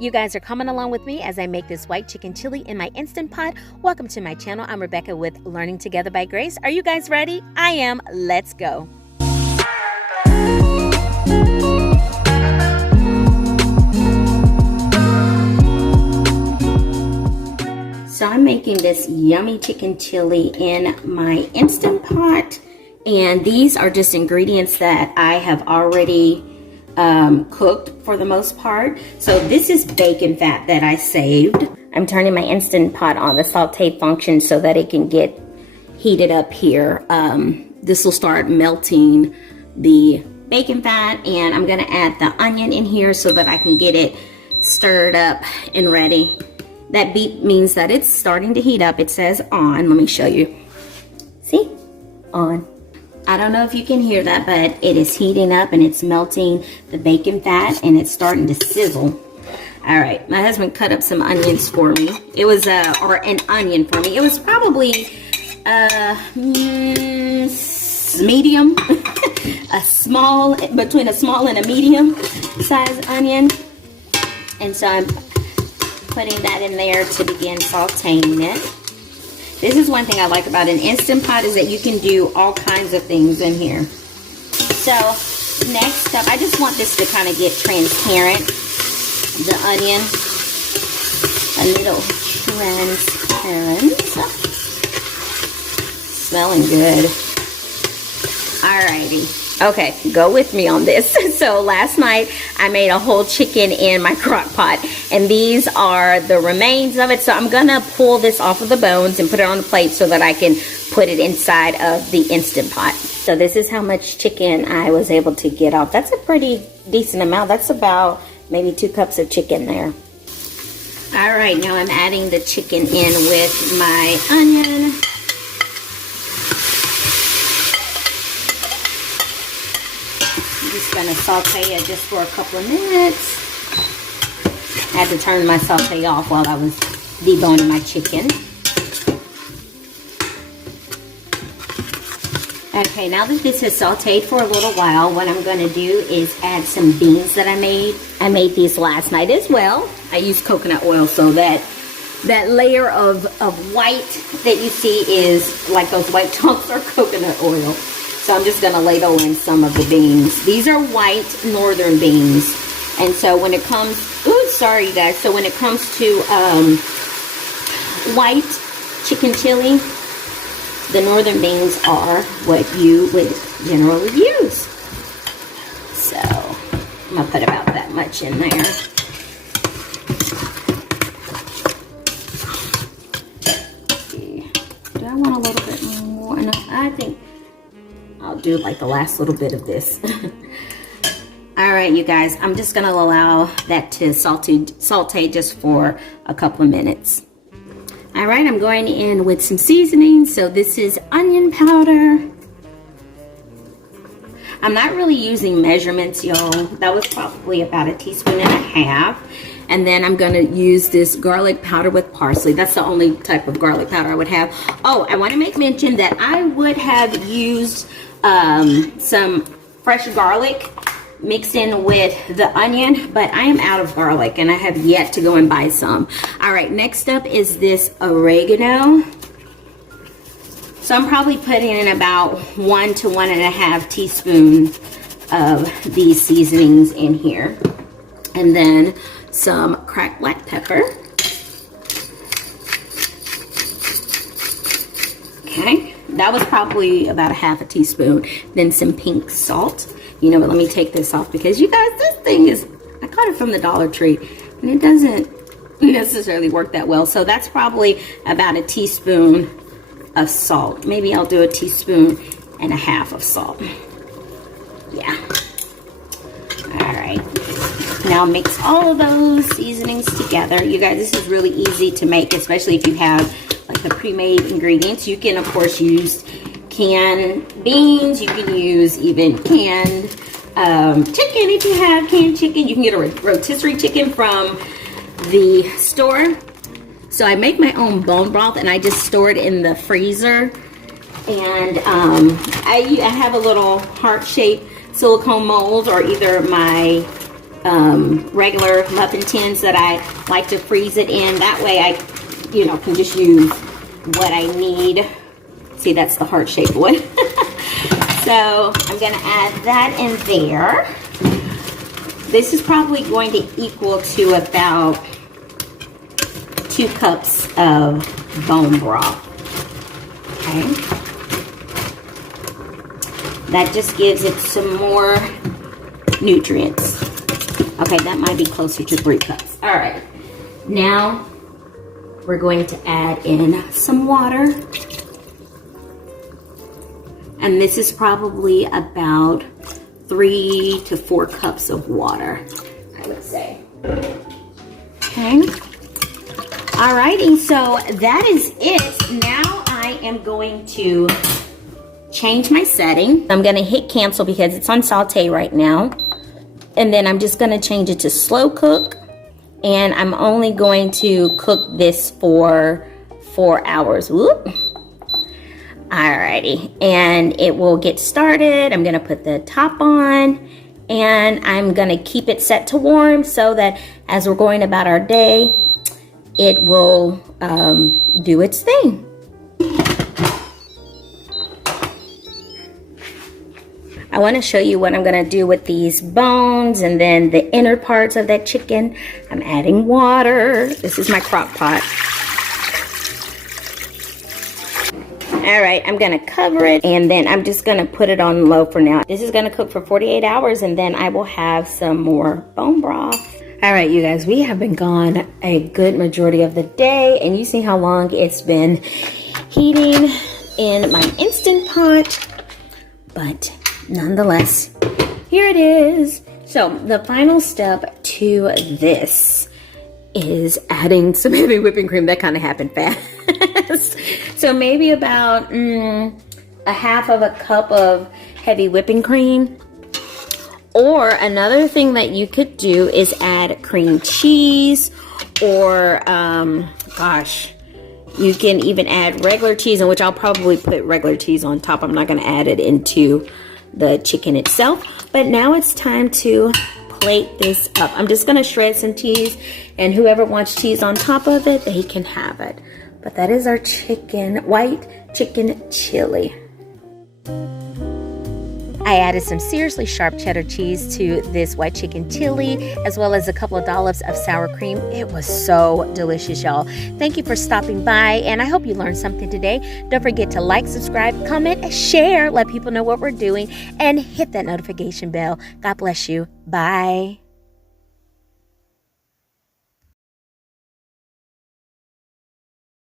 You guys are coming along with me as I make this white chicken chili in my Instant Pot. Welcome to my channel. I'm Rebecca with Learning Together by Grace. Are you guys ready? I am. Let's go. So I'm making this yummy chicken chili in my Instant Pot, and these are just ingredients that I have already cooked for the most part. So this is bacon fat that I saved. I'm turning my Instant Pot on the saute function so that it can get heated up here. This will start melting the bacon fat, and I'm gonna add the onion in here so that I can get it stirred up and ready. That beep means that it's starting to heat up. It says on. Let me show you. See? On. I don't know if you can hear that, but it is heating up and it's melting the bacon fat and it's starting to sizzle. All right, my husband cut up some onions for me. It was, or an onion for me. It was probably medium, a small, between a small and a medium size onion. And so I'm putting that in there to begin sauteing it. This is one thing I like about an Instant Pot is that you can do all kinds of things in here. So next up, I just want this to kind of get transparent. The onion, a little transparent. Smelling good. Alrighty. Okay, go with me on this. So last night I made a whole chicken in my crock pot, and these are the remains of it. So I'm gonna pull this off of the bones and put it on the plate so that I can put it inside of the Instant Pot. So this is how much chicken I was able to get off. That's a pretty decent amount. That's about maybe 2 cups of chicken there. All right, now I'm adding the chicken in with my onion. I'm just going to saute it just for a couple of minutes. I had to turn my saute off while I was deboning my chicken. Okay, now that this has sauteed for a little while, what I'm going to do is add some beans that I made. I made these last night as well. I used coconut oil, so that layer of white that you see is like those white chunks are coconut oil. So I'm just going to ladle in some of the beans. These are white northern beans. And so when it comes, ooh, sorry you guys. So when it comes to white chicken chili, the northern beans are what you would generally use. So I'm going to put about that much in there. Do I want a little bit more? No, I think I'll do like the last little bit of this. All right, you guys, I'm just gonna allow that to saute just for a couple of minutes. All right, I'm going in with some seasoning. So this is onion powder. I'm not really using measurements, y'all. That was probably about 1.5 teaspoons. And then I'm gonna use this garlic powder with parsley. That's the only type of garlic powder I would have. Oh, I wanna make mention that I would have used some fresh garlic mixed in with the onion, but I am out of garlic and I have yet to go and buy some. All right, next up is this oregano. So I'm probably putting in about 1 to 1.5 teaspoons of these seasonings in here. And then some cracked black pepper. Okay, that was probably about 1/2 teaspoon. Then some pink salt. You know what, let me take this off because you guys, this thing is, I got it from the Dollar Tree and it doesn't necessarily work that well. So that's probably about 1 teaspoon of salt. Maybe I'll do 1.5 teaspoons of salt. Yeah. All right. Now mix all of those seasonings together. You guys, this is really easy to make, especially if you have like the pre-made ingredients. You can, of course, use canned beans. You can use even canned chicken if you have canned chicken. You can get a rotisserie chicken from the store. So I make my own bone broth and I just store it in the freezer. And I have a little heart-shaped silicone mold, or either my regular muffin tins that I like to freeze it in. That way I, can just use what I need. See, that's the heart-shaped one. So I'm gonna add that in there. This is probably going to equal to about 2 cups of bone broth. Okay. That just gives it some more nutrients. Okay, that might be closer to 3 cups. All right, now we're going to add in some water. And this is probably about 3 to 4 cups of water, I would say. Okay. Alrighty, so that is it. Now I am going to change my setting. I'm gonna hit cancel because it's on saute right now. And then I'm just gonna change it to slow cook. And I'm only going to cook this for 4 hours. Whoop. Alrighty, and it will get started. I'm gonna put the top on and I'm gonna keep it set to warm so that as we're going about our day, it will do its thing. I want to show you what I'm going to do with these bones and then the inner parts of that chicken. I'm adding water. This is my crock pot. All right, I'm going to cover it and then I'm just going to put it on low for now. This is going to cook for 48 hours and then I will have some more bone broth. All right, you guys, we have been gone a good majority of the day and you see how long it's been heating in my Instant Pot, but nonetheless, here it is. So the final step to this is adding some heavy whipping cream. That kind of happened fast. So maybe about a half of a cup of heavy whipping cream. Or another thing that you could do is add cream cheese or, gosh, you can even add regular cheese, in which I'll probably put regular cheese on top. I'm not going to add it into the chicken itself. But now it's time to plate this up. I'm just going to shred some cheese, and whoever wants cheese on top of it, they can have it. But that is our chicken, white chicken chili. I added some seriously sharp cheddar cheese to this white chicken chili, as well as a couple of dollops of sour cream. It was so delicious, y'all. Thank you for stopping by, and I hope you learned something today. Don't forget to like, subscribe, comment, share, let people know what we're doing, and hit that notification bell. God bless you. Bye.